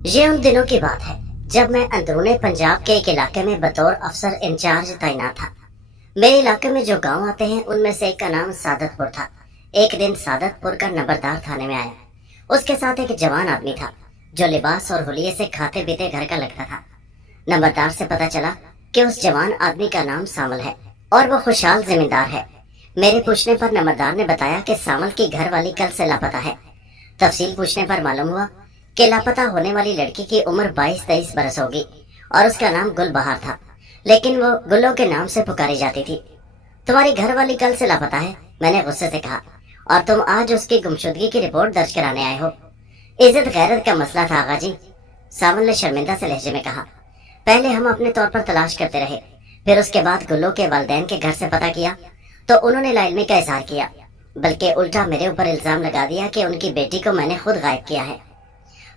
ये उन दिनों की बात है जब मैं अंदरूनी पंजाब के एक इलाके में बतौर अफसर इंचार्ज तैनात था। मेरे इलाके में जो गांव आते हैं उनमें से एक का नाम सादतपुर था। एक दिन सादतपुर का नंबरदार थाने में आया। उसके साथ एक जवान आदमी था जो लिबास और हुलिये से खाते पीते घर का लगता था। नंबरदार से पता चला कि उस जवान आदमी का नाम सामल है और वो खुशहाल जिम्मेदार है। मेरे पूछने पर नंबरदार ने बताया कि सामल की घर वाली कल से लापता है। तफसील पूछने पर मालूम हुआ कि लापता होने वाली लड़की की उम्र 22-23 बरस होगी और उसका नाम गुलबहार था, लेकिन वो गुल्लो के नाम से पुकारी जाती थी। तुम्हारी घर वाली कल से लापता है, मैंने गुस्से से कहा, और तुम आज उसकी गुमशुदगी की रिपोर्ट दर्ज कराने आए हो। इज्जत गैरत का मसला था आगा जी, सामल ने शर्मिंदा से लहजे में कहा। पहले हम अपने तौर पर तलाश करते रहे, फिर उसके बाद गुल्लो के वालिदैन के घर से पता किया तो उन्होंने लाइल्मी का इजहार किया, बल्कि उल्टा मेरे ऊपर इल्जाम लगा दिया कि उनकी बेटी को मैंने खुद गायब किया है।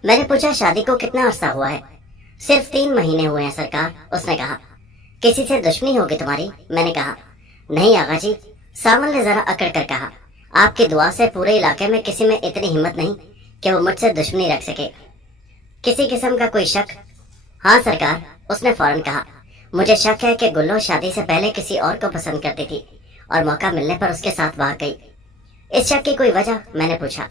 मैंने पूछा शादी को कितना अरसा हुआ है? सिर्फ 3 महीने हुए हैं सरकार, उसने कहा। किसी से दुश्मनी होगी तुम्हारी? मैंने कहा। नहीं आगा जी, सामल ने जरा अकड़ कर कहा। आपकी दुआ से पूरे इलाके में किसी में इतनी हिम्मत नहीं कि वो मुझसे दुश्मनी रख सके। किसी किस्म का कोई शक? हाँ सरकार, उसने फौरन कहा। मुझे शक है कि गुल्लो शादी से पहले किसी और को पसंद करती थी और मौका मिलने पर उसके साथ भाग गई। इस शक की कोई वजह? मैंने पूछा।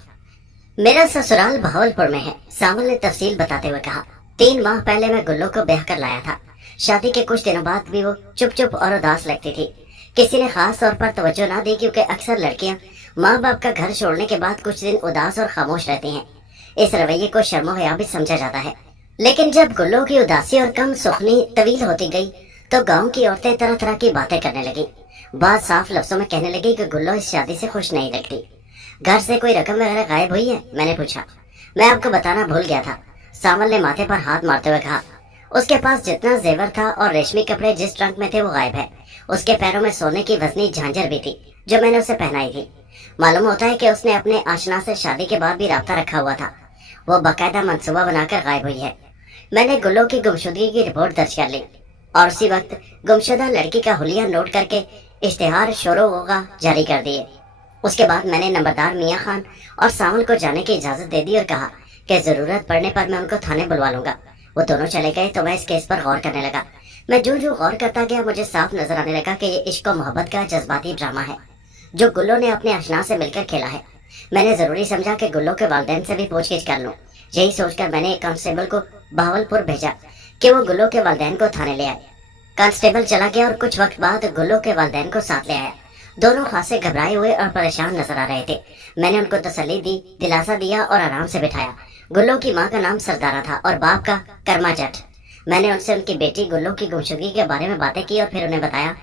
मेरा ससुराल भावलपुर में है, सामल ने तफसील बताते हुए कहा। 3 माह पहले मैं गुल्लो को ब्याह कर लाया था। शादी के कुछ दिनों बाद भी वो चुप चुप और उदास लगती थी। किसी ने खास तौर पर तवज्जो ना दी, क्योंकि अक्सर लड़कियां माँ बाप का घर छोड़ने के बाद कुछ दिन उदास और खामोश रहती हैं। इस रवैये को शर्मो हया भी समझा जाता है। लेकिन जब गुल्लो की उदासी और कम सुखनी तवील होती गई तो गाँव की औरतें तरह तरह की बातें करने लगी। बात साफ लफ्जों में कहने लगी कि गुल्लो इस शादी से खुश नहीं लगती। घर से कोई रकम वगैरह गायब हुई है? मैंने पूछा। मैं आपको बताना भूल गया था, सामल ने माथे पर हाथ मारते हुए कहा। उसके पास जितना जेवर था और रेशमी कपड़े जिस ट्रंक में थे वो गायब है। उसके पैरों में सोने की वजनी झांझर भी थी जो मैंने उसे पहनाई थी। मालूम होता है कि उसने अपने आशना से शादी के बाद भी राब्ता रखा हुआ था। वो बाकायदा मंसूबा बनाकर गायब हुई है। मैंने गुल्लो की गुमशुदगी की रिपोर्ट दर्ज कर ली और उसी वक्त गुमशुदा लड़की का हुलिया नोट करके इश्तेहार शोरो होगा जारी कर दिए। उसके बाद मैंने नंबरदार मियाँ खान और सामल को जाने की इजाजत दे दी और कहा कि जरूरत पड़ने पर मैं उनको थाने बुलवा लूंगा। वो दोनों चले गए तो मैं इस केस पर गौर करने लगा। मैं जो जो गौर करता गया मुझे साफ नजर आने लगा कि ये इश्क और मोहब्बत का जज्बाती ड्रामा है जो गुल्लो ने अपने अशना से मिलकर खेला है। मैंने जरूरी समझा कि गुल्लो के वालिदैन से भी पूछगिछ कर लूँ। यही सोचकर मैंने एक कांस्टेबल को बहावलपुर भेजा कि वो गुल्लो के वालिदैन को थाने ले आए। कांस्टेबल चला गया और कुछ वक्त बाद गुल्लो के वालिदैन को साथ ले आया। दोनों खासे घबराए हुए और परेशान नजर आ रहे थे। मैंने उनको तसल्ली दी, दिलासा दिया और आराम से बिठाया। गुल्लो की माँ का नाम सरदारा था और बाप का कर्मा जट। मैंने उनसे उनकी बेटी गुल्लो की गुमशुदगी के बारे में बातें की और फिर उन्हें बताया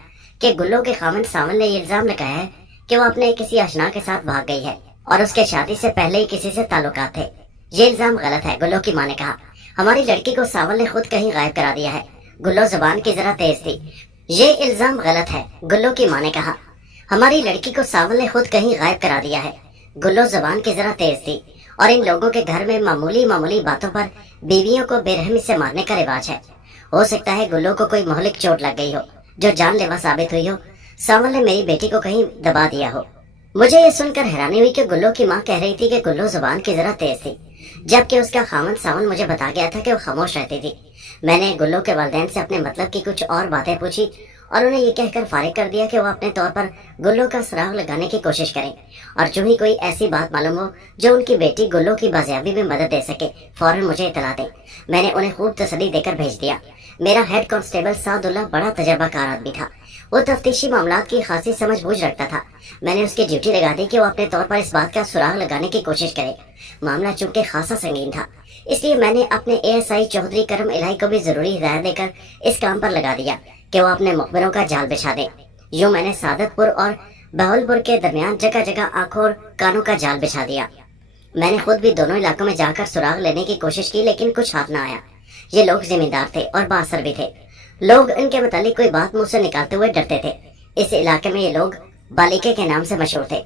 कि गुल्लो के खामन सामल ने ये इल्जाम लगाया है कि वो अपने किसी आशना के साथ भाग गई है और उसके शादी से पहले ही किसी से ताल्लुकात थे। ये इल्जाम गलत है, गुल्लो की माँ ने कहा। हमारी लड़की को सावल ने खुद कहीं गायब करा दिया है। गुल्लो जुबान की जरा तेज थी। ये इल्जाम गलत है, गुल्लो की माँ ने कहा। हमारी लड़की को सावल ने खुद कहीं गायब करा दिया है। गुल्लो जुबान की जरा तेज थी और इन लोगों के घर में मामूली मामूली बातों पर बीवियों को बेरहमी से मारने का रिवाज है। हो सकता है गुल्लो को कोई मोहलिक चोट लग गई हो जो जानलेवा साबित हुई हो। सावल ने मेरी बेटी को कहीं दबा दिया हो। मुझे ये सुनकर हैरानी हुई कि गुल्लो की माँ कह रही थी कि गुल्लो जुबान की जरा तेज थी, जबकि उसका खामन सावल मुझे बता गया था कि वो खामोश रहती थी। मैंने गुल्लो के वालिदैन से अपने मतलब की कुछ और बातें पूछी और उन्हें ये कहकर फारिग कर दिया कि वो अपने तौर पर गुल्लो का सुराग लगाने की कोशिश करें और जो ही कोई ऐसी बात मालूम हो जो उनकी बेटी गुल्लो की बाजियाबी में मदद दे सके फौरन मुझे इतला दें। मैंने उन्हें खूब तसल्ली देकर भेज दिया। मेरा हेड कांस्टेबल सादुल्ला बड़ा तजर्बाकार आदमी था। वो तफ्तीशी मामलात की खासी समझ बूझ रखता था। मैंने उसकी ड्यूटी लगा दी कि वो अपने तौर पर इस बात का सुराग लगाने की कोशिश करे। मामला चूंकि खासा संगीन था, इसलिए मैंने अपने ASI चौधरी करम इलाही को भी जरूरी हिदायत देकर इस काम पर लगा दिया कि वो अपने मुखबिरों का जाल बिछा दे। यूं मैंने सादतपुर और बहावलपुर के दरमियान जगह जगह आंखों और कानों का जाल बिछा दिया। मैंने खुद भी दोनों इलाकों में जाकर सुराग लेने की कोशिश की, लेकिन कुछ हाथ न आया। ये लोग जिम्मेदार थे और बासर भी थे। लोग इनके मुतालिक कोई बात मुंह से निकालते हुए डरते थे। इस इलाके में ये लोग बालिके के नाम से मशहूर थे।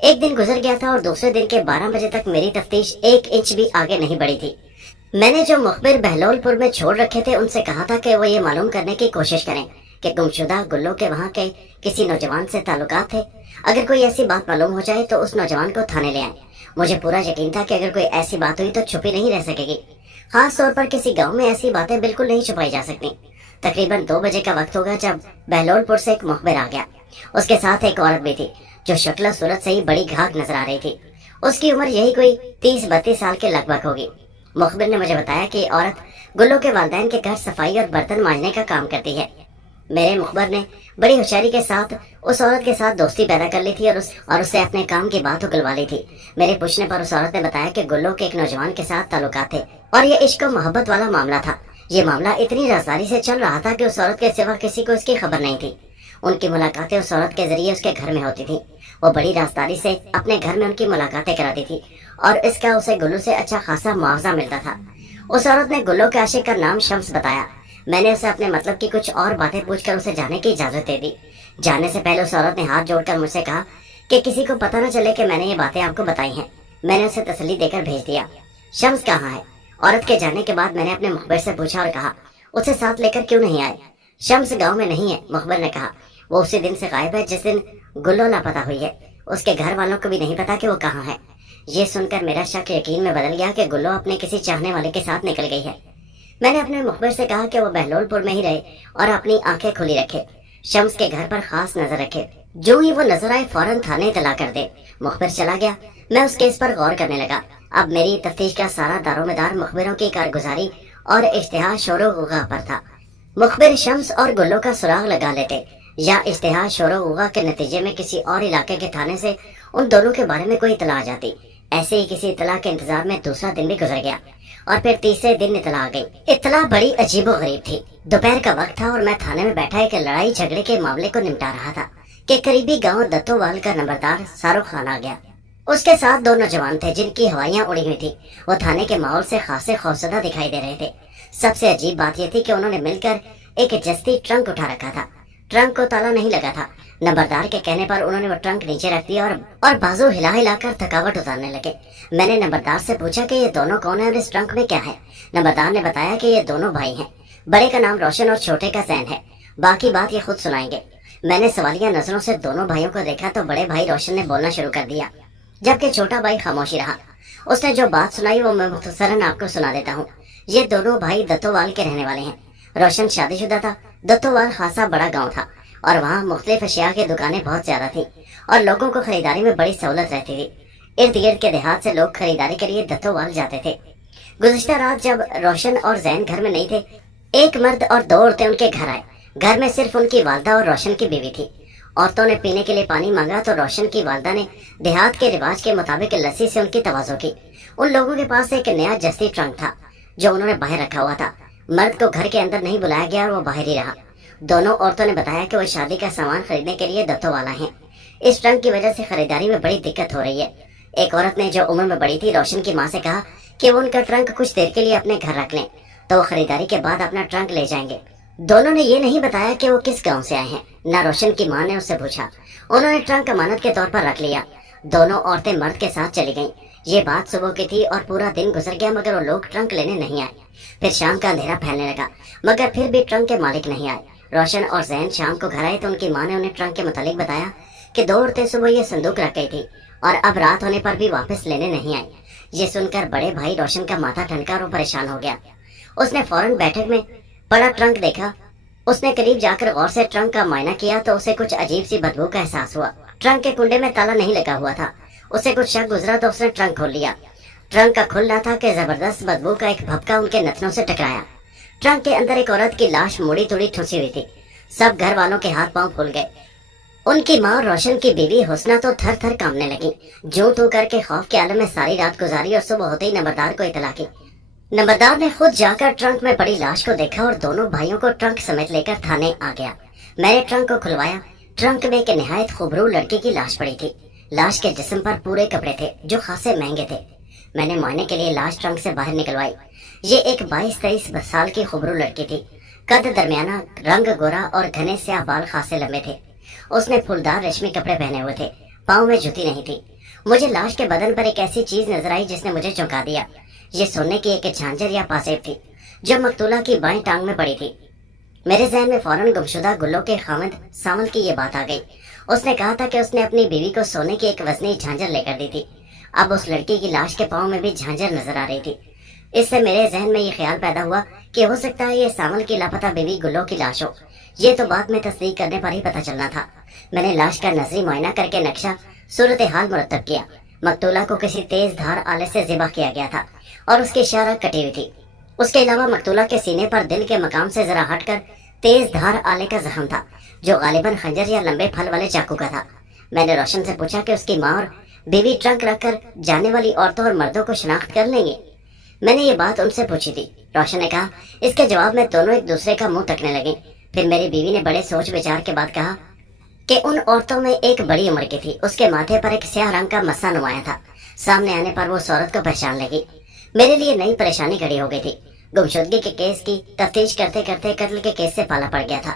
एक दिन गुजर गया था और दूसरे दिन के 12 बजे तक मेरी तफ्तीश 1 इंच भी आगे नहीं बढ़ी थी। मैंने जो मुखबिर बहलोलपुर में छोड़ रखे थे उनसे कहा था कि वो ये मालूम करने की कोशिश करें कि गुमशुदा गुल्लो के वहाँ के किसी नौजवान से ताल्लुकात थे। अगर कोई ऐसी बात मालूम हो जाए तो उस नौजवान को थाने ले आए। मुझे पूरा यकीन था कि अगर कोई ऐसी बात हुई तो छुपी नहीं रह सकेगी। खास तौर पर किसी गांव में ऐसी बातें बिल्कुल नहीं छुपाई जा सकती। तकरीबन 2 बजे का वक्त होगा जब बहलोलपुर से एक मुखबिर आ गया। उसके साथ एक औरत भी थी जो शक्ल सूरत से ही बड़ी घाघ नजर आ रही थी। उसकी उम्र यही कोई 30-32 साल के लगभग होगी। मुखबिर ने मुझे बताया कि औरत गुल्लो के वालिदैन के घर सफाई और बर्तन मांजने का काम करती है। मेरे मुखबिर ने बड़ी होशियारी के साथ उस औरत के साथ दोस्ती पैदा कर ली थी और उससे अपने काम की बात उगलवा ली थी। मेरे पूछने पर उस औरत ने बताया कि गुल्लो के एक नौजवान के साथ ताल्लुकात थे और ये इश्क और मोहब्बत वाला मामला था। ये मामला इतनी राजदारी से चल रहा था कि उस औरत के सिवा किसी को इसकी खबर नहीं थी। उनकी मुलाकातें उस औरत के जरिए उसके घर में होती थी। वो बड़ी राजदारी से अपने घर में उनकी मुलाकातें कराती थी और इसका उसे गुल्लू से अच्छा खासा मुआवजा मिलता था। उस औरत ने गुल्लो के आशिक का नाम शम्स बताया। मैंने उसे अपने मतलब की कुछ और बातें पूछकर उसे जाने की इजाजत दे दी। जाने से पहले उस औरत ने हाथ जोड़कर मुझसे कहा कि किसी को पता न चले कि मैंने ये बातें आपको बताई हैं। मैंने उसे तसल्ली देकर भेज दिया। शम्स कहाँ है? औरत के जाने के बाद मैंने अपने मुखबिर से पूछा और कहा, उसे साथ लेकर क्यों नहीं आए? शम्स गाँव में नहीं है, मुखबिर ने कहा। वो उसी दिन से गायब है जिस दिन गुल्लो लापता हुई है। उसके घर वालों को भी नहीं पता कि वो कहाँ है। ये सुनकर मेरा शक यकीन में बदल गया कि गुल्लो अपने किसी चाहने वाले के साथ निकल गई है। मैंने अपने मुखबिर से कहा कि वो बहलोलपुर में ही रहे और अपनी आंखें खुली रखे। शम्स के घर पर खास नजर रखे। जो ही वो नजर आए फौरन थाने इतला कर दे। मुखबिर चला गया। मैं उस केस पर गौर करने लगा। अब मेरी तफ्तीश का सारा दारोमदार मुखबिरों की कारगुजारी और इश्तिहार शोरो गुगा पर था। मुखबिर शम्स और गुल्लो का सुराग लगा लेते या इश्तिहार शोरो गुगा के नतीजे में किसी और इलाके के थाने से उन दोनों के बारे में कोई इतला आ जाती। ऐसे ही किसी इतला के इंतजार में दूसरा दिन भी गुजर गया और फिर तीसरे दिन इतला आ गई। इतला बड़ी अजीबोगरीब थी। दोपहर का वक्त था और मैं थाने में बैठा एक लड़ाई झगड़े के मामले को निपटा रहा था कि करीबी गांव दत्तोवाल का नंबरदार शाहरुख खान आ गया। उसके साथ 2 नौजवान थे जिनकी हवाइयां उड़ी हुई थी। वो थाने के माहौल से खासे खौफजदा दिखाई दे रहे थे। सबसे अजीब बात यह थी कि उन्होंने मिलकर एक जस्ती ट्रंक उठा रखा था। ट्रंक को ताला नहीं लगा था। नंबरदार के कहने पर उन्होंने वो ट्रंक नीचे रख दिया और बाजू हिला हिलाकर थकावट उतारने लगे। मैंने नंबरदार से पूछा कि ये दोनों कौन है और इस ट्रंक में क्या है। नंबरदार ने बताया कि ये दोनों भाई हैं। बड़े का नाम रोशन और छोटे का जैन है। बाकी बात ये खुद सुनाएंगे। मैंने सवालिया नजरों से दोनों भाइयों को देखा तो बड़े भाई रोशन ने बोलना शुरू कर दिया, जबकि छोटा भाई खामोशी रहा। उसने जो बात सुनाई वो मैं मुख्तसरन आपको सुना देता हूँ। ये दोनों भाई दत्तोवाल के रहने वाले हैं। रोशन शादीशुदा था। दत्तोवाल खासा बड़ा गांव था और वहाँ मुख्तलिफ अशिया की दुकानें बहुत ज्यादा थी और लोगों को खरीदारी में बड़ी सहूलत रहती थी। इर्द गिर्द के देहात से लोग खरीदारी के लिए दत्तोवाल जाते थे। गुज़िश्ता रात जब रोशन और जैन घर में नहीं थे, एक मर्द और 2 औरतें उनके घर आए। घर में सिर्फ उनकी वालदा और रोशन की बीवी थी। औरतों ने पीने के लिए पानी मांगा तो रोशन की वालदा ने देहात के रिवाज के मुताबिक लस्सी से उनकी तवाज़ो की। उन लोगों के पास एक नया जस्ती ट्रंक था जो उन्होंने बाहर रखा हुआ था। मर्द को घर के अंदर नहीं बुलाया गया और वो बाहर ही रहा। दोनों औरतों ने बताया कि वो शादी का सामान खरीदने के लिए दत्तोवाला हैं। इस ट्रंक की वजह से खरीदारी में बड़ी दिक्कत हो रही है। एक औरत ने जो उम्र में बड़ी थी रोशन की माँ से कहा कि वो उनका ट्रंक कुछ देर के लिए अपने घर रख लें तो वो खरीदारी के बाद अपना ट्रंक ले जाएंगे। दोनों ने ये नहीं बताया कि वो किस गांव से आए हैं। ना रोशन की माँ ने उससे पूछा। उन्होंने ट्रंक अमानत के तौर पर रख लिया। दोनों औरतें मर्द के साथ चली गईं। ये बात सुबह की थी और पूरा दिन गुजर गया मगर वो लोग ट्रंक लेने नहीं आए। फिर शाम का अंधेरा फैलने लगा मगर फिर भी ट्रंक के मालिक नहीं आए। रोशन और जैन शाम को घर आए तो उनकी माँ ने उन्हें ट्रंक के मुतालिक बताया कि 2 औरतें सुबह ये संदूक रख गई थी और अब रात होने पर भी वापस लेने नहीं आई। ये सुनकर बड़े भाई रोशन का माथा ठनका और वो परेशान हो गया। उसने फौरन बैठक में पड़ा ट्रंक देखा। उसने करीब जाकर गौर से ट्रंक का मुआयना किया तो उसे कुछ अजीब सी बदबू का एहसास हुआ। ट्रंक के कुंडे में ताला नहीं लगा हुआ था। उसे कुछ शक गुजरा तो उसने ट्रंक खोल लिया। ट्रंक का खुलना था कि जबरदस्त बदबू का एक भपका उनके नथनों से टकराया। ट्रंक के अंदर एक औरत की लाश मुड़ी तुड़ी ठुसी हुई थी। सब घर वालों के हाथ पांव फूल गए। उनकी माँ और रोशन की बीवी हुस्ना तो थर थर कांपने लगी। जूं तू करके खौफ के आलम में सारी रात गुजारी और सुबह होते ही नंबरदार को इतला की। नंबरदार ने खुद जाकर ट्रंक में पड़ी लाश को देखा और दोनों भाइयों को ट्रंक समेत लेकर थाने आ गया। मैंने ट्रंक को खुलवाया। ट्रंक में एक निहायत खूबरू लड़की की लाश पड़ी थी। लाश के जिस्म पर पूरे कपड़े थे जो खासे महंगे थे। मैंने मुआयने के लिए लाश ट्रंक से बाहर निकलवाई। ये एक 22-23 साल की खूबरू लड़की थी। कद दरमियाना, रंग गोरा और घने स्याह बाल खासे लंबे थे। उसने फूलदार रेशमी कपड़े पहने हुए थे। पाँव में जूती नहीं थी। मुझे लाश के बदन पर एक ऐसी चीज नजर आई जिसने मुझे चौंका दिया। ये सोने की एक झांझर या पासेब थी जो मकतूला की बाएं टांग में पड़ी थी। मेरे जहन में फौरन गुमशुदा गुल्लो के खामद सामल की ये बात आ गई। उसने कहा था कि उसने अपनी बीवी को सोने की एक वजनी झांझर लेकर दी थी। अब उस लड़की की लाश के पाँव में भी झांझर नजर आ रही थी। اس سے میرے ذہن میں یہ خیال پیدا ہوا کہ ہو سکتا ہے یہ سامل کی لاپتہ بیوی گلو کی لاش ہو۔ یہ تو بعد میں تصدیق کرنے پر ہی پتہ چلنا تھا۔ میں نے لاش کا نظری معائنہ کر کے نقشہ صورتحال مرتب کیا۔ مقتولہ کو کسی تیز دھار آلے سے ذبح کیا گیا تھا اور اس کی شارہ کٹی ہوئی تھی۔ اس کے علاوہ مقتولہ کے سینے پر دل کے مقام سے ذرا ہٹ کر تیز دھار آلے کا زخم تھا، جو غالباً خنجر یا لمبے پھل والے چاقو کا تھا۔ میں نے روشن سے پوچھا کہ اس کی ماں اور بیوی ٹرنک رکھ کر جانے والی عورتوں اور مردوں کو شناخت کر لیں گے؟ میں نے یہ بات ان سے پوچھی تھی۔ روشن نے کہا۔ اس کے جواب میں دونوں ایک دوسرے کا منہ تکنے لگے۔ پھر میری بیوی نے بڑے سوچ بچار کے بعد کہا کہ ان عورتوں میں ایک بڑی عمر کی تھی، اس کے ماتھے پر ایک سیاہ رنگ کا مسا نمایاں تھا۔ سامنے آنے پر وہ اس عورت کو پہچان لگی۔ میرے لیے نئی پریشانی کھڑی ہو گئی تھی۔ گمشدگی کے کیس کی تفتیش کرتے کرتے قتل کے کیس سے پالا پڑ گیا تھا۔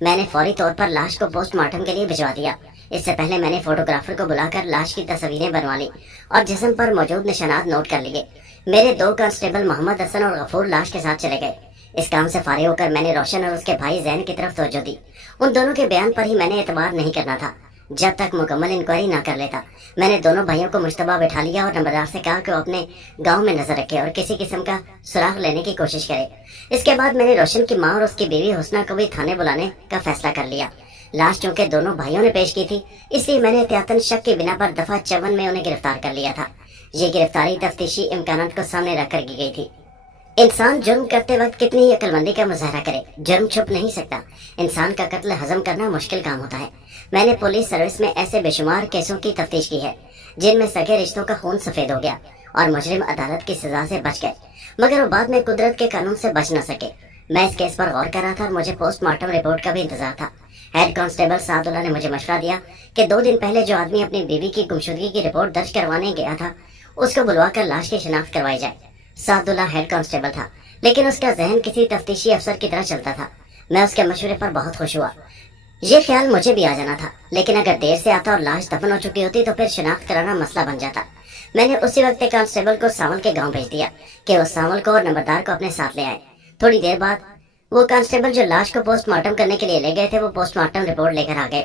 میں نے فوری طور پر لاش کو پوسٹ مارٹم کے لیے بھجوا دیا۔ اس سے پہلے میں نے فوٹوگرافر کو بلا کر لاش کی تصویریں بنوا لی اور جسم پر موجود نشانات نوٹ کر لیے۔ میرے 2 کانسٹیبل محمد حسن اور غفور لاش کے ساتھ چلے گئے۔ اس کام سے فارغ ہو کر میں نے روشن اور اس کے بھائی زین کی طرف توجہ دی۔ ان دونوں کے بیان پر ہی میں نے اعتبار نہیں کرنا تھا جب تک مکمل انکوائری نہ کر لیتا۔ میں نے دونوں بھائیوں کو مشتبہ بٹھا لیا اور نمبردار سے کہا کہ وہ اپنے گاؤں میں نظر رکھے اور کسی قسم کا سراغ لینے کی کوشش کرے۔ اس کے بعد میں نے روشن کی ماں اور اس کی بیوی حسنہ کو بھی تھانے بلانے کا فیصلہ کر لیا۔ لاش چونکہ دونوں بھائیوں نے پیش کی تھی، اس لیے میں نے احتیاطاً شک کی بنا پر دفعہ 54 میں انہیں گرفتار کر لیا تھا۔ یہ گرفتاری تفتیشی امکانات کو سامنے رکھ کر کی گئی تھی۔ انسان جرم کرتے وقت کتنی ہی عقل مندی کا مظاہرہ کرے، جرم چھپ نہیں سکتا۔ انسان کا قتل ہضم کرنا مشکل کام ہوتا ہے۔ میں نے پولیس سروس میں ایسے بے شمار کیسوں کی تفتیش کی ہے جن میں سگے رشتوں کا خون سفید ہو گیا اور مجرم عدالت کی سزا سے بچ گئے، مگر وہ بعد میں قدرت کے قانون سے بچ نہ سکے۔ میں اس کیس پر غور کر رہا تھا اور مجھے پوسٹ مارٹم رپورٹ کا بھی انتظار تھا۔ ہیڈ کانسٹیبل سعد اللہ نے مجھے مشورہ دیا کہ 2 دن پہلے جو آدمی اپنی بیوی کی گمشدگی کی رپورٹ درج کروانے گیا تھا، اس کو بلوا کر لاش کی شناخت کروائی جائے۔ سعد اللہ ہیڈ کانسٹیبل تھا، لیکن اس کا ذہن کسی تفتیشی افسر کی طرح چلتا تھا۔ میں اس کے مشورے پر بہت خوش ہوا۔ یہ خیال مجھے بھی آ جانا تھا، لیکن اگر دیر سے آتا اور لاش دفن ہو چکی ہوتی تو پھر شناخت کرانا مسئلہ بن جاتا۔ میں نے اسی وقت کانسٹیبل کو ساول کے گاؤں بھیج دیا کہ وہ ساول کو اور نمبردار کو اپنے ساتھ لے آئے۔ تھوڑی دیر بعد وہ کانسٹیبل جو لاش کو پوسٹ مارٹم کرنے کے لیے لے گئے تھے، وہ پوسٹ مارٹم رپورٹ لے کر آ گئے۔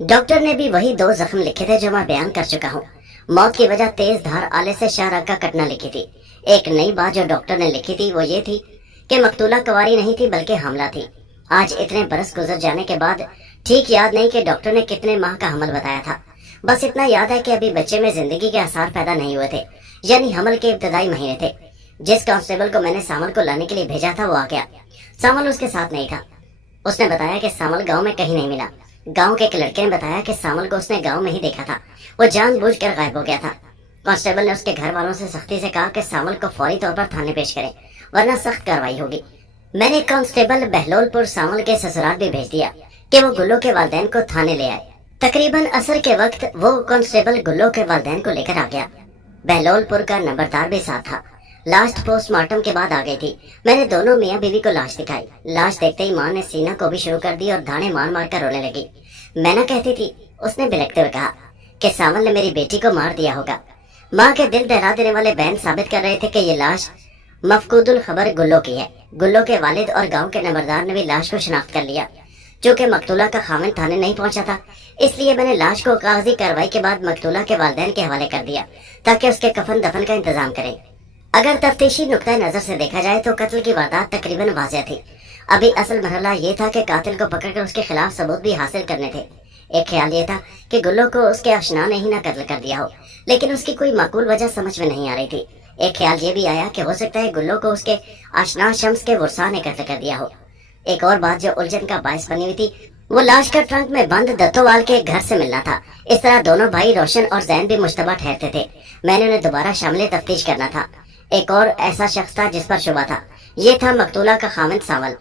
ڈاکٹر نے بھی وہی 2 زخم لکھے تھے جو میں بیان کر چکا ہوں۔ موت کی وجہ تیز دھار آلے سے شاہ رگ کا کٹنا لکھی تھی۔ ایک نئی بات جو ڈاکٹر نے لکھی تھی وہ یہ تھی کہ مقتولہ کنواری نہیں تھی بلکہ حاملہ تھی۔ آج اتنے برس گزر جانے کے بعد ٹھیک یاد نہیں کہ ڈاکٹر نے کتنے ماہ کا حمل بتایا تھا۔ بس اتنا یاد ہے کہ ابھی بچے میں زندگی کے آثار پیدا نہیں ہوئے تھے، یعنی حمل کے ابتدائی مہینے تھے۔ جس کانسٹیبل کو میں نے سامل کو لانے کے لیے بھیجا تھا وہ آ گیا۔ سامل اس کے ساتھ نہیں تھا۔ اس نے بتایا کہ سامل گاؤں میں کہیں نہیں ملا۔ گاؤں کے ایک لڑکے نے بتایا کہ سامل کو اس نے گاؤں میں ہی دیکھا تھا، وہ جان بوجھ کر غائب ہو گیا تھا۔ کانسٹیبل نے اس کے گھر والوں سے سختی سے کہا کہ سامل کو فوری طور پر تھانے پیش کرے ورنہ سخت کارروائی ہوگی۔ میں نے کانسٹیبل بہلول پور سامل کے سسرال بھی بھیج دیا کہ وہ گلو کے والدین کو تھانے لے آئے۔ تقریباً عصر کے وقت وہ کانسٹیبل گلو کے والدین کو لے کر آ گیا۔ بہلول پور کا نمبردار بھی ساتھ تھا۔ لاش پوسٹ مارٹم کے بعد آ گئی تھی۔ میں نے دونوں میاں بیوی کو لاش دکھائی۔ لاش دیکھتے ہی ماں نے سینہ کو بھی شروع کر دی اور دانے مار مار کر رونے لگی۔ میں نہ کہتی تھی، اس نے بلکتے ہوئے کہا کہ ساول نے میری بیٹی کو مار دیا ہوگا۔ ماں کے دل دہلا دینے والے بیان ثابت کر رہے تھے کہ یہ لاش مفقود الخبر گلو کی ہے۔ گلو کے والد اور گاؤں کے نمبردار نے بھی لاش کو شناخت کر لیا۔ چونکہ مقتولہ کا خاوند تھانے نہیں پہنچا تھا، اس لیے میں نے لاش کو کاغذی کارروائی کے بعد مقتولہ کے والدین کے حوالے کر دیا تاکہ اس کے کفن دفن کا انتظام کریں۔ اگر تفتیشی نقطہ نظر سے دیکھا جائے تو قتل کی واردات تقریباً واضح تھی۔ ابھی اصل مرحلہ یہ تھا کہ قاتل کو پکڑ کر اس کے خلاف ثبوت بھی حاصل کرنے تھے۔ ایک خیال یہ تھا کہ گلو کو اس کے اشنا نے ہی نہ قتل کر دیا ہو، لیکن اس کی کوئی معقول وجہ سمجھ میں نہیں آ رہی تھی۔ ایک خیال یہ بھی آیا کہ ہو سکتا ہے گلو کو اس کے اشنا شمس کے ورثاء نے قتل کر دیا ہو۔ ایک اور بات جو الجھن کا باعث بنی ہوئی تھی وہ لاش کا ٹرنک میں بند دتووال کے گھر سے ملنا تھا۔ اس طرح دونوں بھائی روشن اور زین بھی مشتبہ ٹھہرتے تھے۔ میں نے انہیں دوبارہ شامل تفتیش کرنا تھا۔ ایک اور ایسا شخص تھا جس پر شبہ تھا، یہ تھا مقتولہ کا خاوند ساول۔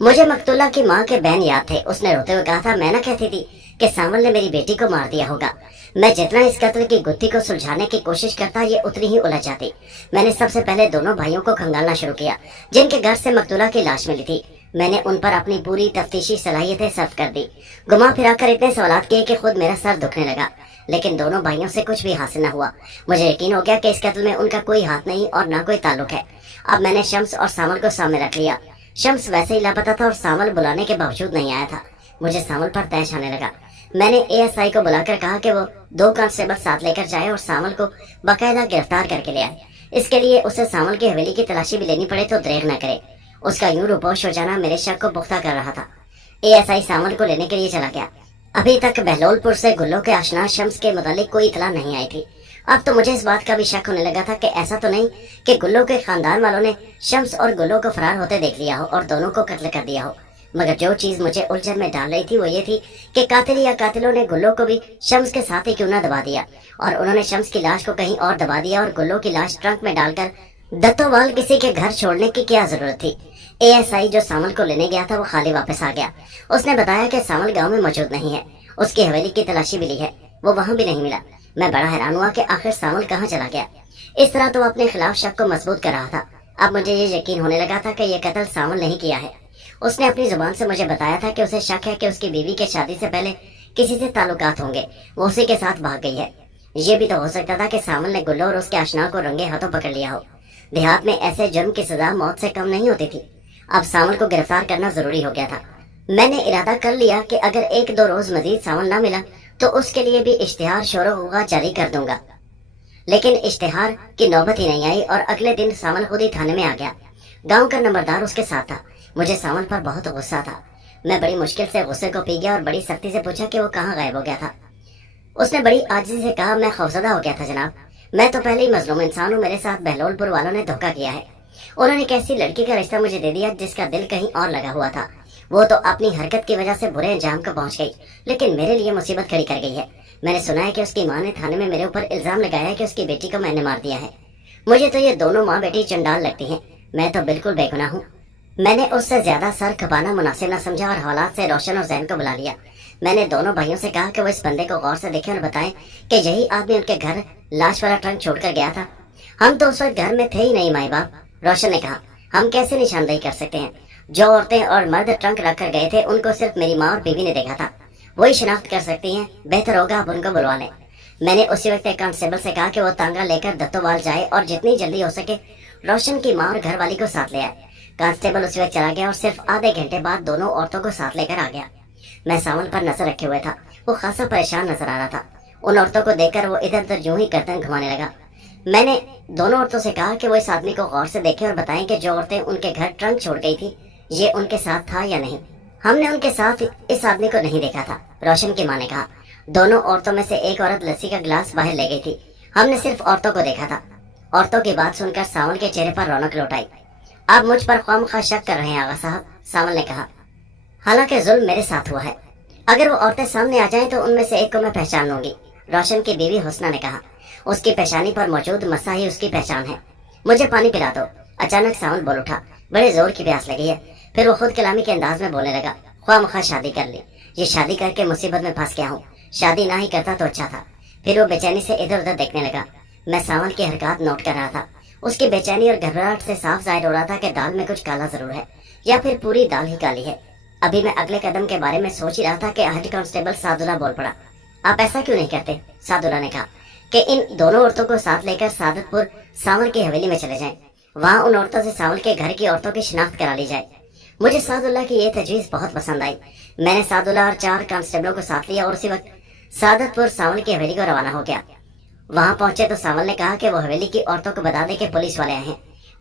مجھے مقتولہ کی ماں کے بہن یاد تھے۔ اس نے روتے ہوئے کہا تھا، میں نہ کہتی تھی کہ ساول نے میری بیٹی کو مار دیا ہوگا۔ میں جتنا اس قتل کی گتھی کو سلجھانے کی کوشش کرتا یہ اتنی ہی الجھ جاتی۔ میں نے سب سے پہلے دونوں بھائیوں کو کھنگالنا شروع کیا جن کے گھر سے مقتولہ کی لاش ملی تھی۔ میں نے ان پر اپنی پوری تفتیشی صلاحیتیں صرف کر دی، گھما پھرا کر اتنے سوالات کیے کہ خود میرا سر دکھنے لگا، لیکن دونوں بھائیوں سے کچھ بھی حاصل نہ ہوا۔ مجھے یقین ہو گیا کہ اس قتل میں ان کا کوئی ہاتھ نہیں اور نہ کوئی تعلق ہے۔ اب میں نے شمس اور ساول کو سامنے رکھ لیا۔ شمس ویسے ہی لاپتہ تھا اور ساول بلانے کے باوجود نہیں آیا تھا۔ مجھے ساول پر تیش آنے لگا۔ میں نے ASI کو بلا کر کہا کہ وہ 2 کانسٹیبل ساتھ لے کر جائے اور ساول کو باقاعدہ گرفتار کر کے لے آئے۔ اس کے لیے اسے سامل کی حویلی کی تلاشی بھی لینی پڑے تو دریغ نہ کرے۔ اس کا یوں روپوش ہو جانا میرے شک کو پختہ کر رہا تھا۔ ASI سامل کو لینے کے لیے چلا گیا۔ ابھی تک بہلول پور سے گلوں کے آشنا شمس کے متعلق کوئی اطلاع نہیں آئی تھی۔ اب تو مجھے اس بات کا بھی شک ہونے لگا تھا کہ ایسا تو نہیں کہ گلوں کے خاندان والوں نے شمس اور گلوں کو فرار ہوتے دیکھ لیا ہو اور دونوں کو قتل کر دیا ہو۔ مگر جو چیز مجھے الجھن میں ڈال رہی تھی وہ یہ تھی کہ قاتل یا قاتلوں نے گلوں کو بھی شمس کے ساتھ ہی کیوں نہ دبا دیا، اور انہوں نے شمس کی لاش کو کہیں اور دبا دیا اور گلوں کی لاش ٹرنک میں ڈال کر دتووال کسی کے گھر چھوڑنے کی کیا ضرورت تھی۔ ASI جو سامل کو لینے گیا تھا وہ خالی واپس آ گیا۔ اس نے بتایا کہ سامل گاؤں میں موجود نہیں ہے۔ اس کی حویلی کی تلاشی بھی لی ہے، وہ وہاں بھی نہیں ملا۔ میں بڑا حیران ہوا کہ آخر سامل کہاں چلا گیا۔ اس طرح تو اپنے خلاف شک کو مضبوط کر رہا تھا۔ اب مجھے یہ یقین ہونے لگا تھا کہ یہ قتل سامل نہیں کیا ہے۔ اس نے اپنی زبان سے مجھے بتایا تھا کہ اسے شک ہے کہ اس کی بیوی کے شادی سے پہلے کسی سے تعلقات ہوں گے، وہ اسی کے ساتھ بھاگ گئی ہے۔ یہ بھی تو ہو سکتا تھا کہ سامل نے گلو اور اس کے آشنا کو رنگے ہاتھوں پکڑ لیا ہو۔ دیہات میں ایسے جرم کی سزا موت سے کم نہیں ہوتی تھی۔ اب سامل کو گرفتار کرنا ضروری ہو گیا تھا۔ میں نے ارادہ کر لیا کہ اگر 1-2 روز مزید سامل نہ ملا تو اس کے لیے بھی اشتہار شور و غوغا جاری کر دوں گا۔ لیکن اشتہار کی نوبت ہی نہیں آئی اور اگلے دن سامل خود ہی تھانے میں آ گیا۔ گاؤں کا نمبردار اس کے ساتھ تھا۔ مجھے سامل پر بہت غصہ تھا۔ میں بڑی مشکل سے غصے کو پی گیا اور بڑی سختی سے پوچھا کہ وہ کہاں غائب ہو گیا تھا۔ اس نے بڑی عاجزی سے کہا، میں خوفزدہ ہو گیا تھا جناب، میں تو پہلے ہی مظلوم انسان ہوں، میرے ساتھ بہلول پور والوں نے دھوکہ کیا ہے۔ انہوں نے ایک ایسی لڑکی کا رشتہ مجھے دے دیا جس کا دل کہیں اور لگا ہوا تھا۔ وہ تو اپنی حرکت کی وجہ سے برے انجام کو پہنچ گئی، لیکن میرے لیے مصیبت کھڑی کر گئی ہے۔ میں نے سنا ہے کہ اس کی ماں نے تھانے میں میرے اوپر الزام لگایا ہے کہ اس کی بیٹی کو میں نے مار دیا ہے۔ مجھے تو یہ دونوں ماں بیٹی چنڈال لگتی ہیں۔ میں تو بالکل بے گناہ ہوں۔ میں نے اس سے زیادہ سر کھپانا مناسب نہ سمجھا اور حوالات سے روشن اور زین کو بلا لیا۔ میں نے دونوں بھائیوں سے کہا کہ وہ اس بندے کو غور سے دیکھیں اور بتائیں کہ یہی آدمی ان کے گھر لاش والا ٹرنک چھوڑ کر گیا تھا۔ ہم تو اس وقت گھر میں تھے ہی نہیں مائی باپ۔ روشن نے کہا، ہم کیسے نشاندہی کر سکتے ہیں؟ جو عورتیں اور مرد ٹرنک رکھ کر گئے تھے ان کو صرف میری ماں اور بیوی نے دیکھا تھا، وہی شناخت کر سکتی ہیں۔ بہتر ہوگا آپ ان کو بلوا لیں۔ میں نے اسی وقت ایک کانسٹیبل سے کہا کہ وہ تانگا لے کر دتووال جائے اور جتنی جلدی ہو سکے روشن کی ماں اور گھر والی کو ساتھ لے آئے۔ کانسٹیبل اسی وقت چلا گیا اور صرف آدھے گھنٹے بعد دونوں عورتوں کو ساتھ لے کر آ گیا۔ میں سامل پر نظر رکھے ہوئے تھا۔ وہ خاصا پریشان نظر آ رہا تھا۔ ان عورتوں کو دیکھ کر وہ ادھر ادھر یوں ہی گردن گھمانے لگا۔ میں نے دونوں عورتوں سے کہا کہ وہ اس آدمی کو غور سے دیکھیں اور بتائیں کہ جو عورتیں ان کے گھر ٹرنک چھوڑ گئی تھی یہ ان کے ساتھ تھا یا نہیں۔ ہم نے ان کے ساتھ اس آدمی کو نہیں دیکھا تھا، روشن کی ماں نے کہا۔ دونوں عورتوں میں سے ایک عورت لسی کا گلاس باہر لے گئی تھی۔ ہم نے صرف عورتوں کو دیکھا تھا۔ عورتوں کی بات سن کر سامل کے چہرے پر رونق لوٹ آئی۔ آپ مجھ پر خواہ شک کر رہے ہیں آغا صاحب، سامل نے کہا، حالانکہ ظلم میرے ساتھ ہوا ہے۔ اگر وہ عورتیں سامنے آ جائیں تو ان میں سے ایک کو میں پہچان لوں گی، روشن کی بیوی حسنہ نے کہا۔ اس کی پیشانی پر موجود مسا ہی اس کی پہچان ہے۔ مجھے پانی پلا دو۔ اچانک سامل بول اٹھا، بڑے زور کی پیاس لگی ہے۔ پھر وہ خود کلامی کے انداز میں بولنے لگا، خواہ مخواہ شادی کر لی، یہ شادی کر کے مصیبت میں پھنس گیا ہوں، شادی نہ ہی کرتا تو اچھا تھا۔ پھر وہ بے چینی سے ادھر ادھر دیکھنے لگا۔ میں سامل کی حرکات نوٹ کر رہا تھا۔ اس کی بے چینی اور گھبراہٹ سے صاف ظاہر ہو رہا تھا کہ دال میں کچھ کالا ضرور ہے، یا پھر پوری دال ہی کالی ہے۔ ابھی میں اگلے قدم کے بارے میں سوچ ہی رہا تھا کہ ہیڈ کانسٹیبل سعداللہ بول پڑا۔ آپ ایسا کیوں نہیں کرتے؟ سعداللہ نے کہا کہ ان دونوں عورتوں کو ساتھ لے کر سعادت پور سامل کی حویلی میں چلے جائیں، وہاں ان عورتوں سے سامل کے گھر کی عورتوں کی شناخت کرا لی جائے۔ مجھے سعداللہ کی یہ تجویز بہت پسند آئی۔ میں نے سعداللہ اور 4 کانسٹیبلوں کو ساتھ لیا اور اسی وقت سعادت پور سامل کی حویلی کو روانہ ہو گیا۔ وہاں پہنچے تو سامل نے کہا کہ وہ حویلی کی عورتوں کو بتا دے کہ پولیس والے آئے ہیں۔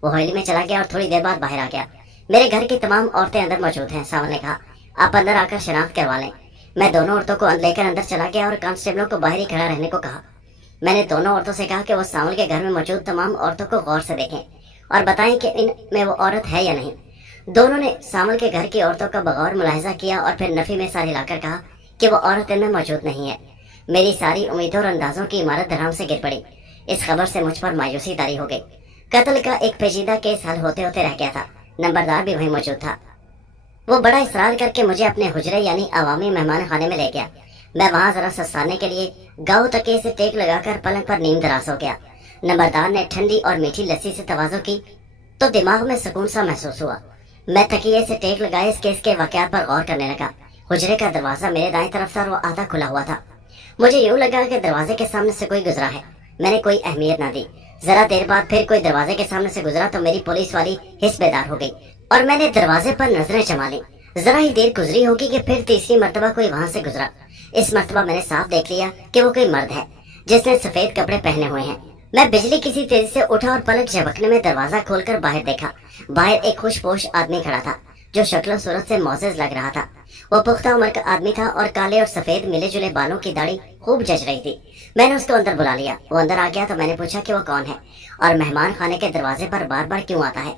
وہ حویلی میں چلا گیا اور تھوڑی دیر بعد باہر آ گیا۔ میرے گھر کی تمام عورتیں اندر موجود ہیں، سامل نے کہا، آپ اندر آ کر شناخت کروا لیں۔ میں دونوں عورتوں کو لے کر اندر چلا گیا اور کانسٹیبلوں کو باہر ہی کھڑا رہنے کو کہا۔ میں نے دونوں عورتوں سے کہا کہ وہ سامل کے گھر میں موجود تمام عورتوں کو غور سے دیکھیں اور بتائیں کہ ان میں وہ عورت ہے یا نہیں۔ دونوں نے سامل کے گھر کی عورتوں کا بغور ملاحظہ کیا اور پھر نفی میں سر ہلا کر کہا کہ وہ عورت ان میں موجود نہیں ہے۔ میری ساری امیدوں اور اندازوں کی عمارت دھرام سے گر پڑی۔ اس خبر سے مجھ پر مایوسی طاری ہو گئی۔ قتل کا ایک پیچیدہ کیس حل ہوتے ہوتے رہ گیا تھا۔ نمبردار بھی وہیں موجود تھا۔ وہ بڑا اصرار کر کے مجھے اپنے حجرے یعنی عوامی مہمان خانے میں لے گیا۔ میں وہاں ذرا سستانے کے لیے گاؤں تکیے سے ٹیک لگا کر پلنگ پر نیم دراز ہو گیا۔ نمبردار نے ٹھنڈی اور میٹھی لسی سے تواضع کی تو دماغ میں سکون سا محسوس ہوا۔ میں تکیے سے ٹیک لگائے اس کیس کے واقعات پر غور کرنے لگا۔ حجرے کا دروازہ میرے دائیں طرف تھا اور وہ آدھا کھلا ہوا تھا۔ مجھے یوں لگا کہ دروازے کے سامنے سے کوئی گزرا ہے۔ میں نے کوئی اہمیت نہ دی۔ ذرا دیر بعد پھر کوئی دروازے کے سامنے سے گزرا تو میری پولیس والی حس بیدار ہو گئی اور میں نے دروازے پر نظریں جما لی۔ ذرا ہی دیر گزری ہوگی کہ پھر تیسری مرتبہ کوئی وہاں سے گزرا۔ اس مرتبہ میں نے صاف دیکھ لیا کہ وہ کوئی مرد ہے جس نے سفید کپڑے پہنے ہوئے ہیں۔ मैं बिजली किसी तेजी से उठा और पलक झपकने में दरवाजा खोलकर बाहर देखा। बाहर एक खुशपोश आदमी खड़ा था जो शक्ल सूरत से मोअज़्ज़ज़ लग रहा था। वो पुख्ता उम्र का आदमी था और काले और सफेद मिले जुले बालों की दाढ़ी खूब जच रही थी। मैंने उसको अंदर बुला लिया। वो अंदर आ गया तो मैंने पूछा कि वो कौन है और मेहमान खाने के दरवाजे पर बार बार क्यों आता है।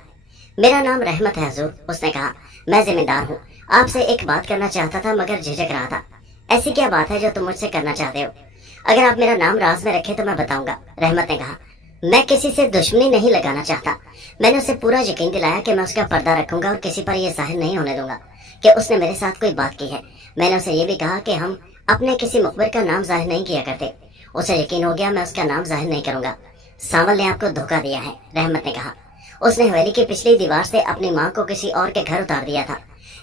मेरा नाम रहमत है हुजूर, उसने कहा। मैं जिम्मेदार हूँ, आपसे एक बात करना चाहता था मगर झिझक रहा था। ऐसी क्या बात है जो तुम मुझसे करना चाहते हो? अगर आप मेरा नाम राज में रखे तो मैं बताऊंगा, रहमत ने कहा। मैं किसी से दुश्मनी नहीं लगाना चाहता। मैंने उसे पूरा यकीन दिलाया कि मैं उसका पर्दा रखूंगा और किसी पर यह जाहिर नहीं होने दूंगा कि उसने मेरे साथ कोई बात की है। मैंने उसे ये भी कहा कि हम अपने किसी मुखबिर का नाम जाहिर नहीं किया करते। उसे यकीन हो गया मैं उसका नाम जाहिर नहीं करूंगा। सावल ने आपको धोखा दिया है, रहमत ने कहा। उसने हवेली की पिछली दीवार से अपनी माँ को किसी और के घर उतार दिया था।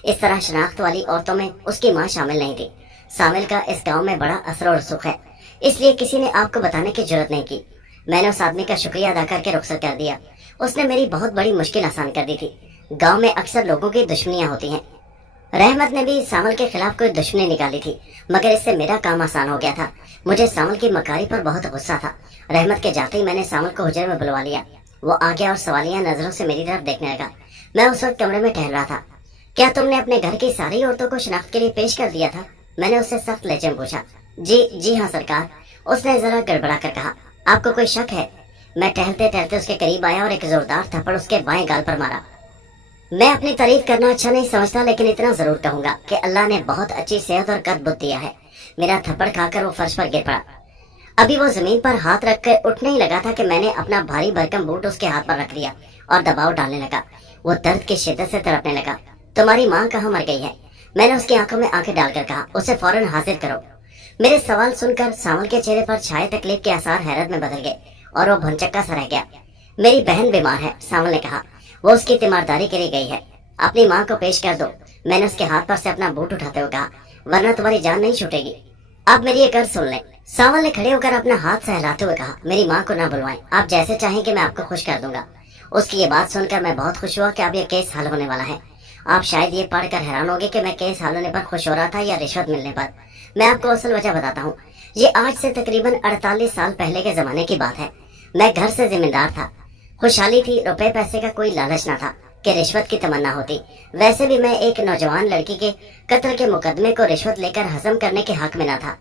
इस तरह शनाख्त वाली औरतों में उसकी माँ शामिल नहीं थी। सामिल का इस गांव में बड़ा असर और रसूख है, इसलिए किसी ने आपको बताने की जरूरत नहीं की। मैंने उस आदमी का शुक्रिया अदा करके रुखसत कर दिया। उसने मेरी बहुत बड़ी मुश्किल आसान कर दी थी। गांव में अक्सर लोगों की दुश्मनियां होती हैं। रहमत ने भी सामल के खिलाफ कोई दुश्मनी निकाली थी, मगर इससे मेरा काम आसान हो गया था। मुझे सामल की मकारी पर बहुत गुस्सा था। रहमत के जाते ही मैंने सामल को हुजरे में बुलवा लिया। वो आ गया और सवालिया नजरों से मेरी तरफ देखने लगा। मैं उस वक्त कमरे में टहल रहा था। क्या तुमने अपने घर की सारी औरतों को शिनाख्त के लिए पेश कर दिया था? मैंने उससे सख्त लहजे में पूछा। जी हाँ सरकार, उसने जरा गड़बड़ा कर कहा। आपको कोई शक है? मैं टहलते टहलते उसके करीब आया और एक जोरदार थप्पड़ उसके बाएं गाल पर मारा। मैं अपनी तारीफ करना अच्छा नहीं समझता, लेकिन इतना जरूर कहूंगा कि अल्लाह ने बहुत अच्छी सेहत और कद बुद्ध दिया है। मेरा थप्पड़ खाकर वो फर्श पर गिर पड़ा। अभी वो जमीन पर हाथ रख कर उठने ही लगा था कि मैंने अपना भारी भरकम बूट उसके हाथ पर रख दिया और दबाव डालने लगा। वो दर्द की शिद्दत से तड़पने लगा। तुम्हारी माँ कहाँ मर गई है? मैंने उसकी आंखों में आंखें डालकर कहा। उसे फौरन हाजिर करो। मेरे सवाल सुनकर सावल के चेहरे पर छाए तकलीफ के आसार हैरत में बदल गए और वो भनचक्का सा रह गया। मेरी बहन बीमार है, सावल ने कहा। वो उसकी तीमारदारी के लिए गई है। अपनी माँ को पेश कर दो। मैंने उसके हाथ पर से अपना बूट उठाते हुए कहा, वरना तुम्हारी जान नहीं छूटेगी। आप मेरी एक अर्ज सुन लें। सावल ने खड़े होकर अपना हाथ सहलाते हुए कहा, मेरी माँ को ना बुलवाएं। आप जैसे चाहें कि मैं आपको खुश कर दूंगा। उसकी ये बात सुनकर मैं बहुत खुश हुआ कि अब यह केस हल होने वाला है। आप शायद ये पढ़कर हैरान होंगे कि मैं केस हल होने पर खुश हो रहा था या रिश्वत मिलने पर। मैं आपको असल वजह बताता हूँ। ये आज से तकरीबन 48 साल पहले के जमाने की बात है। मैं घर से जिम्मेदार था। खुशहाली थी, रुपए पैसे का कोई लालच ना था कि रिश्वत की तमन्ना होती। वैसे भी मैं एक नौजवान लड़की के कत्ल के मुकदमे को रिश्वत लेकर हजम करने के हक में न था।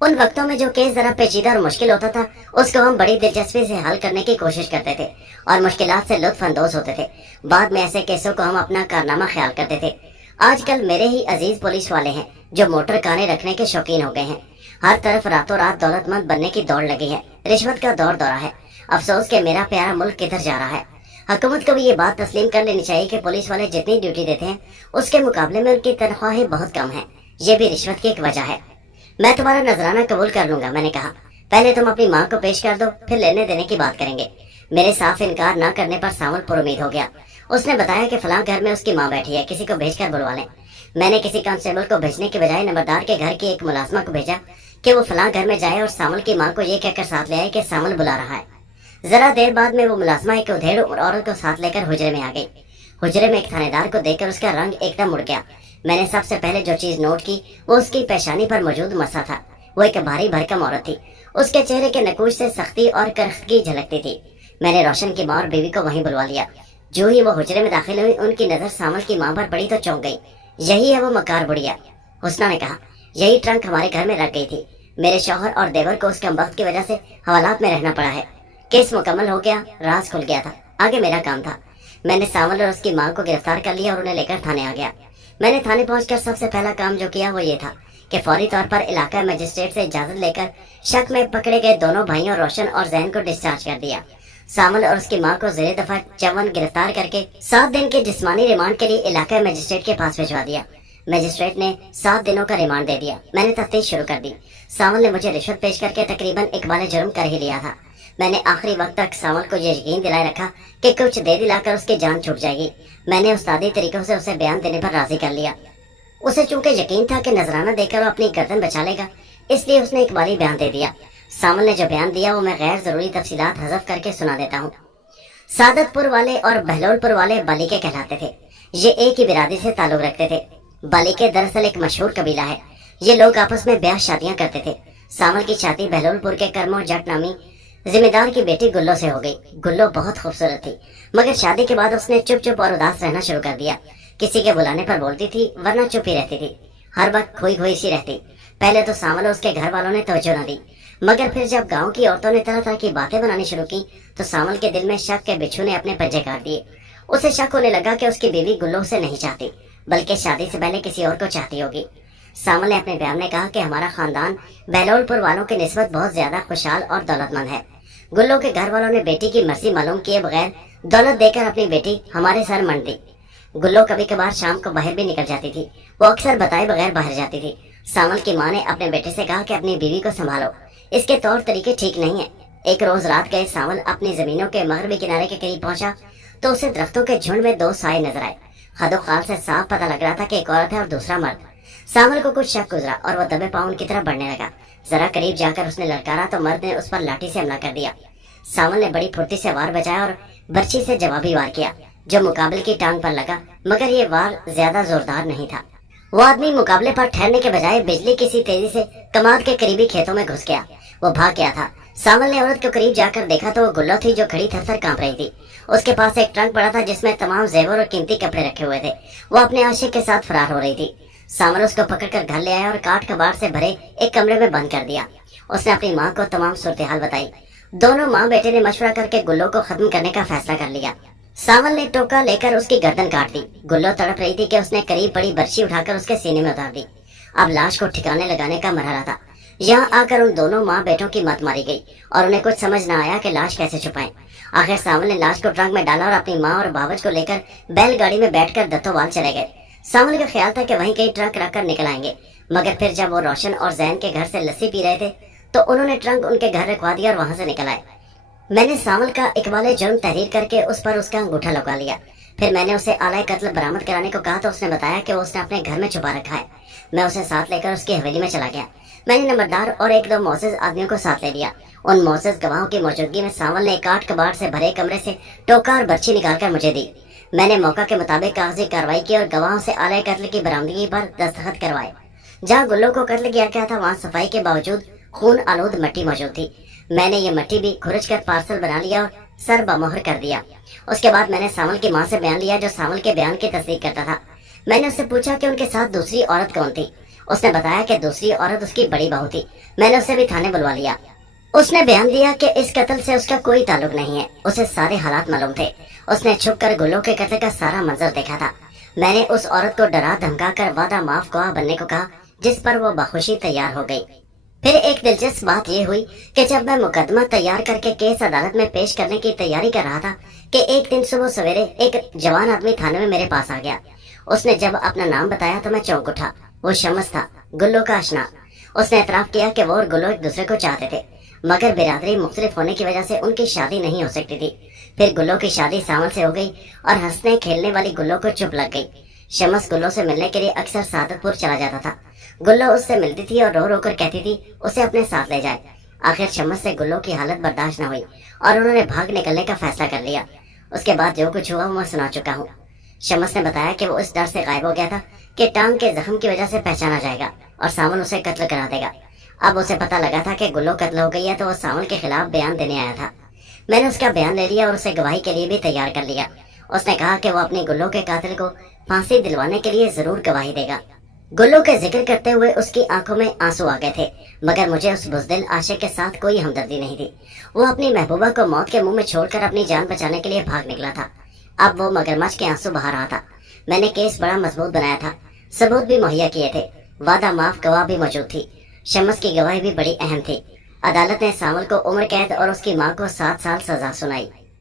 उन वक्तों में जो केस जरा पेचीदा और मुश्किल होता था, उसको हम बड़ी दिलचस्पी से हल करने की कोशिश करते थे और मुश्किलात से लुत्फ अंदोज होते थे। बाद में ऐसे केसों को हम अपना कारनामा ख्याल करते थे। आजकल मेरे ही अजीज पुलिस वाले हैं जो मोटर काने रखने के शौकीन हो गए हैं। हर तरफ रातों रात दौलतमंद बनने की दौड़ लगी है। रिश्वत का दौर दौरा है। अफसोस के मेरा प्यारा मुल्क किधर जा रहा है। हुकूमत को भी ये बात तस्लीम कर लेनी चाहिए कि पुलिस वाले जितनी ड्यूटी देते हैं उसके मुकाबले में उनकी तनख्वाहें बहुत कम है। ये भी रिश्वत की एक वजह है। मैं तुम्हारा नजराना कबूल कर लूंगा, मैंने कहा। पहले तुम अपनी माँ को पेश कर दो, फिर लेने देने की बात करेंगे। मेरे साफ इनकार न करने पर सावल पुरुमीद हो गया। उसने बताया कि फलां घर में उसकी माँ बैठी है, किसी को भेजकर बुलवा लें। मैंने किसी कांस्टेबल को भेजने के बजाय नंबरदार के घर की एक मुलाजमा को भेजा कि वो फलां घर में जाए और सावल की माँ को ये कहकर साथ ले आए कि सावल बुला रहा है। जरा देर बाद में वो मुलाजमा एक उधेड़ औरत को साथ लेकर हुजरे में आ गई। हुजरे में एक थानेदार को देखकर उसका रंग एकदम उड़ गया। मैंने सबसे पहले जो चीज नोट की वो उसकी पेशानी पर मौजूद मसा था। वो एक भारी भरकम औरत थी। उसके चेहरे के नकूश से सख्ती और करख्तगी झलकती थी। मैंने रोशन की माँ और बीवी को वहीं बुलवा लिया। जो ही वो हुजरे में दाखिल हुई, उनकी नजर सावल की माँ पर पड़ी तो चौंक गई। यही है वो मकार बुढ़िया, हुस्ना ने कहा। यही ट्रंक हमारे घर में रख गई थी। मेरे शौहर और देवर को उसके वक्त की वजह से हवालात में रहना पड़ा है। केस मुकम्मल हो गया, राज खुल गया था। आगे मेरा काम था। मैंने सावल और उसकी माँ को गिरफ्तार कर लिया और उन्हें लेकर थाने आ गया। मैंने थाने पहुंचकर सबसे पहला काम जो किया वो ये था कि फौरी तौर पर इलाका मजिस्ट्रेट से इजाजत लेकर शक में पकड़े गए दोनों भाइयों रोशन और जैन को डिस्चार्ज कर दिया। सावल और उसकी माँ को ज़ेरे दफा 54 गिरफ्तार करके 7 दिन के जिस्मानी रिमांड के लिए इलाका मजिस्ट्रेट के पास भिजवा दिया। मजिस्ट्रेट ने 7 दिनों का रिमांड दे दिया। मैंने तफ्तीश शुरू कर दी। सावल ने मुझे रिश्वत पेश करके तकरीबन इकबाल जुर्म कर ही लिया था। मैंने आखिरी वक्त तक सावल को ये यकीन दिलाए रखा कि कुछ दे दिलाकर उसकी जान छूट जाएगी। मैंने उस्तादी तरीकों से उसे बयान देने पर राजी कर लिया। उसे चूंकि यकीन था कि नजराना देकर वो अपनी गर्दन बचा लेगा, इसलिए उसने इकबाली बयान दे दिया। सावल ने जो बयान दिया वो मैं गैर जरूरी तफसीलात हज़फ करके सुना देता हूँ। सादतपुर वाले और बहलोलपुर वाले बालिके कहलाते थे। ये एक ही बिरादरी से ताल्लुक रखते थे। बालिके दरअसल एक मशहूर कबीला है। ये लोग आपस में ब्याह शादियां करते थे। सावल की शादी बहलोलपुर के करमो जट नामी जिम्मेदार की बेटी गुल्लो से हो गई। गुल्लो बहुत खूबसूरत थी, मगर शादी के बाद उसने चुप चुप और उदास रहना शुरू कर दिया। किसी के बुलाने पर बोलती थी, वरना चुप ही रहती थी। हर वक्त खोई खोई सी रहती। पहले तो सामल और उसके घर वालों ने तवज्जो न दी, मगर फिर जब गांव की औरतों ने तरह तरह की बातें बनानी शुरू की तो सामल के दिल में शक के बिच्छू ने अपने पंजे काट दिए। उसे शक होने लगा कि उसकी बीवी गुल्लो उसे नहीं चाहती, बल्कि शादी से पहले किसी और को चाहती होगी। सामल ने अपने बयान में कहा कि हमारा खानदान बहलोलपुर वालों की निस्बत बहुत ज्यादा खुशहाल और दौलतमंद है। गुल्लो के घर वालों ने बेटी की मर्जी मालूम किए बगैर दौलत देकर अपनी बेटी हमारे सर मंड दी। गुल्लो कभी कभार शाम को बाहर भी निकल जाती थी। वो अक्सर बताए बगैर बाहर जाती थी। सामल की माँ ने अपने बेटे से कहा कि अपनी बीवी को संभालो, इसके तौर तरीके ठीक नहीं है। एक रोज रात गए सामल अपनी जमीनों के मगरबी किनारे के करीब पहुंचा तो उसे दरख्तों के झुंड में दो साए नजर आए। खदोखाल से साफ पता लग रहा था कि एक औरत है और दूसरा मर्द। सामल को कुछ शक गुजरा और वो दबे पांव उनकी तरफ बढ़ने लगा। जरा करीब जाकर उसने ललकारा तो मर्द ने उस पर लाठी से हमला कर दिया। सामल ने बड़ी फुर्ती से वार बचाया और बर्छी से जवाबी वार किया, जो मुकाबले की टांग पर लगा, मगर ये वार ज्यादा जोरदार नहीं था। वो आदमी मुकाबले पर ठहरने के बजाय बिजली की सी तेजी से कमाद के करीबी खेतों में घुस गया। वो भाग गया था। सामल ने औरत को करीब जाकर देखा तो वो गुल्लो थी, जो खड़ी थर थर कांप रही थी। उसके पास एक ट्रंक पड़ा था जिसमें तमाम जेवर और कीमती कपड़े रखे हुए थे। वो अपने आशिक के साथ फरार हो रही थी। सामल उसको पकड़कर घर ले आया और काट कबाड़ से भरे एक कमरे में बंद कर दिया। उसने अपनी माँ को तमाम सूरत-ए-हाल बताई। दोनों माँ बेटे ने मशवरा करके गुल्लो को खत्म करने का फैसला कर लिया। सामल ने टोका लेकर उसकी गर्दन काट दी। गुल्लो तड़प रही थी कि उसने करीब पड़ी बर्छी उठाकर उसके सीने में उतार दी। अब लाश को ठिकाने लगाने का मरहला था। यहाँ आकर उन दोनों माँ बेटों की मौत मारी गई और उन्हें कुछ समझ न आया कि लाश कैसे छुपाएं। आखिर सामल ने लाश को ट्रंक में डाला और अपनी माँ और बावज को लेकर बैलगाड़ी में बैठकर दत्तोवाल चले गए। सामल का ख्याल था कि वहीं कहीं ट्रक रखकर निकल आएंगे, मगर फिर जब वो रोशन और जैन के घर से लस्सी पी रहे थे तो उन्होंने ट्रंक उनके घर रखवा दिया और वहां से निकल आए। मैंने सामल का इकबाल जुर्म तहरीर करके उस पर उसका अंगूठा लगा लिया। फिर मैंने उसे आला कत्ल बरामद कराने को कहा तो उसने बताया कि वो उसने अपने घर में छुपा रखा है। मैं उसे साथ लेकर उसकी हवेली में चला गया। मैंने नंबरदार और एक दो मोअज़्ज़िज़ आदमियों को साथ ले लिया। उन मोअज़्ज़िज़ गवाहों की मौजूदगी में सामल ने काट कबाड़ से भरे कमरे से टोका और बर्छी निकालकर मुझे दी। मैंने मौका के मुताबिक कागजी कार्रवाई की और गवाहों से आला कत्ल की बरामदगी पर दस्तखत करवाए। जहाँ गुल्लो को कत्ल किया गया था वहाँ सफाई के बावजूद खून आलूद मट्टी मौजूद थी। मैंने ये मट्टी भी खुरच कर पार्सल बना लिया और सर बमोहर कर दिया। उसके बाद मैंने सामल की माँ से बयान लिया, जो सामल के बयान की तस्दीक करता था। मैंने उससे पूछा कि उनके साथ दूसरी औरत कौन थी। उसने बताया कि दूसरी औरत उसकी बड़ी बहू थी। मैंने उसे भी थाने बुलवा लिया। उसने बयान दिया कि इस कत्ल से उसका कोई ताल्लुक नहीं है। उसे सारे हालात मालूम थे। उसने छुपकर गुल्लो के कत्ल का सारा मंजर देखा था। मैंने उस औरत को डरा धमका कर वादा माफ गवाह बनने को कहा, जिस पर वो बखुशी तैयार हो गई। फिर एक दिलचस्प बात यह हुई कि जब मैं मुकदमा तैयार करके केस अदालत में पेश करने की तैयारी कर रहा था कि एक दिन सुबह सवेरे एक जवान आदमी थाने में मेरे पास आ गया। उसने जब अपना नाम बताया तो मैं चौंक उठा। वो शमस था, गुल्लो का आशना। उसने एतराफ किया कि वो और गुल्लो एक दूसरे को चाहते थे, मगर बिरादरी मुख्तलिफ होने की वजह से उनकी शादी नहीं हो सकती थी। फिर गुल्लो की शादी सामल से हो गई और हंसने खेलने वाली गुल्लो को चुप लग गई। शमस गुल्लो से मिलने के लिए अक्सर सादतपुर चला जाता था। गुल्लो उससे मिलती थी और रो रो कर कहती थी उसे अपने साथ ले जाए। आखिर शमस से गुल्लो की हालत बर्दाश्त न हुई और उन्होंने भाग निकलने का फैसला कर लिया। उसके बाद जो कुछ हुआ मैं सुना चुका हूँ। शमस ने बताया कि वो इस डर से गायब हो गया था कि टांग के जख्म की वजह से पहचाना जाएगा और सामल उसे कत्ल करा देगा। अब उसे पता लगा था कि गुल्लो कत्ल हो गई है तो वो सामल के खिलाफ बयान देने आया था। मैंने उसका बयान ले लिया और उसे गवाही के लिए भी तैयार कर लिया। उसने कहा कि वो अपनी गुल्लो के कातिल को फांसी दिलवाने के लिए जरूर गवाही देगा। गुल्लो के जिक्र करते हुए उसकी आंखों में आंसू आ गए थे, मगर मुझे उस बुज़दिल आशिक के साथ कोई हमदर्दी नहीं थी। वो अपनी महबूबा को मौत के मुंह में छोड़कर अपनी जान बचाने के लिए भाग निकला था। अब वो मगरमच्छ के आंसू बहा रहा था। मैंने केस बड़ा मजबूत बनाया था, सबूत भी मुहैया किए थे, वादा माफ गवाह भी मौजूद थी। शमस की गवाही भी बड़ी अहम थी। अदालत ने सामल को उम्र कैद और उसकी मां को 7 साल सजा सुनाई।